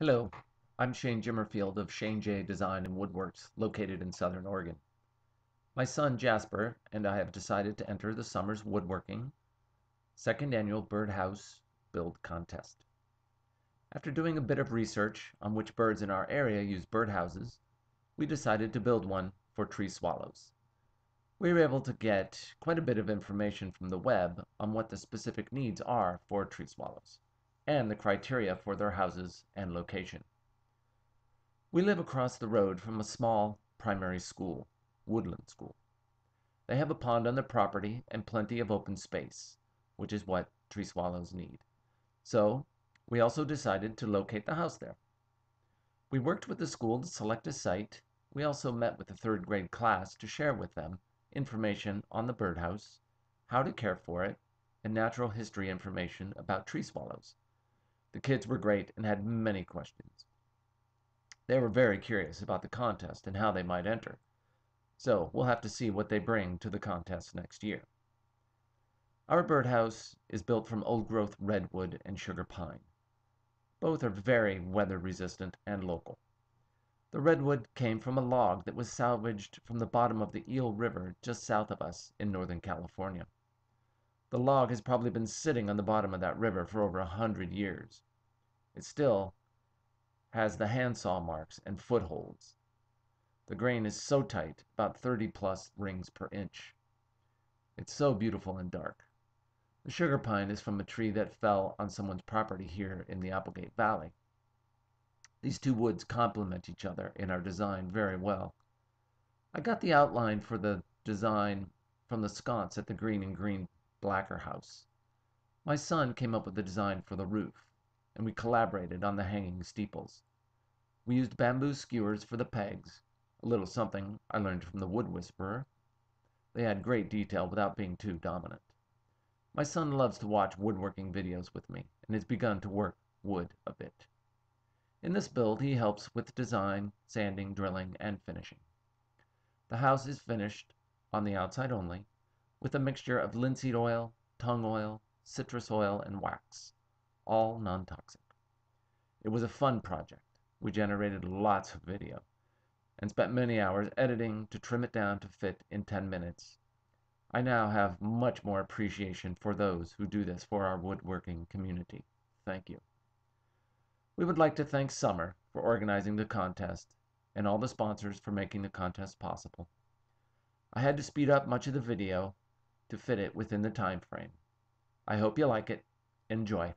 Hello, I'm Shane Jimerfield of ShaneJ Design and Woodworks, located in Southern Oregon. My son Jasper and I have decided to enter the summer's woodworking second annual Birdhouse build contest. After doing a bit of research on which birds in our area use birdhouses, we decided to build one for tree swallows. We were able to get quite a bit of information from the web on what the specific needs are for tree swallows and the criteria for their houses and location. We live across the road from a small primary school, woodland school. They have a pond on their property and plenty of open space, which is what tree swallows need. So we also decided to locate the house there. We worked with the school to select a site. We also met with the third grade class to share with them information on the birdhouse, how to care for it, and natural history information about tree swallows. The kids were great and had many questions. They were very curious about the contest and how they might enter, so we'll have to see what they bring to the contest next year. Our birdhouse is built from old-growth redwood and sugar pine. Both are very weather-resistant and local. The redwood came from a log that was salvaged from the bottom of the Eel River just south of us in Northern California. The log has probably been sitting on the bottom of that river for over 100 years. It still has the handsaw marks and footholds. The grain is so tight, about 30 plus rings per inch. It's so beautiful and dark. The sugar pine is from a tree that fell on someone's property here in the Applegate Valley. These two woods complement each other in our design very well. I got the outline for the design from the sconce at the Greene Greene Blacker house. My son came up with the design for the roof, and we collaborated on the hanging steeples. We used bamboo skewers for the pegs, a little something I learned from the Wood Whisperer. They had great detail without being too dominant. My son loves to watch woodworking videos with me and has begun to work wood a bit. In this build, he helps with design, sanding, drilling, and finishing. The house is finished on the outside only, with a mixture of linseed oil, tung oil, citrus oil, and wax, all non-toxic. It was a fun project. We generated lots of video and spent many hours editing to trim it down to fit in 10 minutes. I now have much more appreciation for those who do this for our woodworking community. Thank you. We would like to thank Summer for organizing the contest and all the sponsors for making the contest possible. I had to speed up much of the video to fit it within the time frame. I hope you like it. Enjoy.